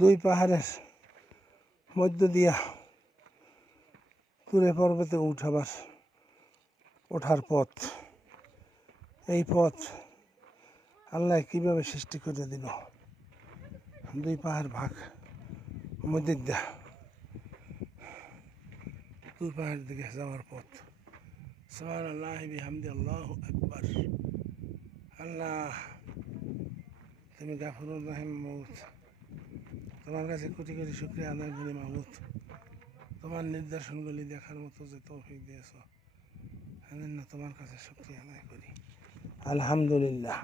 দুই পাহাড়ের মধ্য দিয়া তুরে পর্বতে ওঠার পথ। এই পথ আল্লাহ কিভাবে সৃষ্টি করে দিল, দুই পাহাড় ভাগ মধ্যে দিয়া দুই পাহাড় দিকে যাওয়ার পথ। সুবহানাল্লাহি বিহামদি, আল্লাহু আকবার। আল্লাহ তুমি গাফুরুর রহিম মাবুদ, তোমার কাছে কোটি কোটি শুকরিয়া আদায় করি মাবুদ, তোমার নির্দেশনগুলি দেখার মতো যে তৌফিক দিয়েছ, তোমার কাছে শুকরিয়া আদায় করি। আলহামদুলিল্লাহ।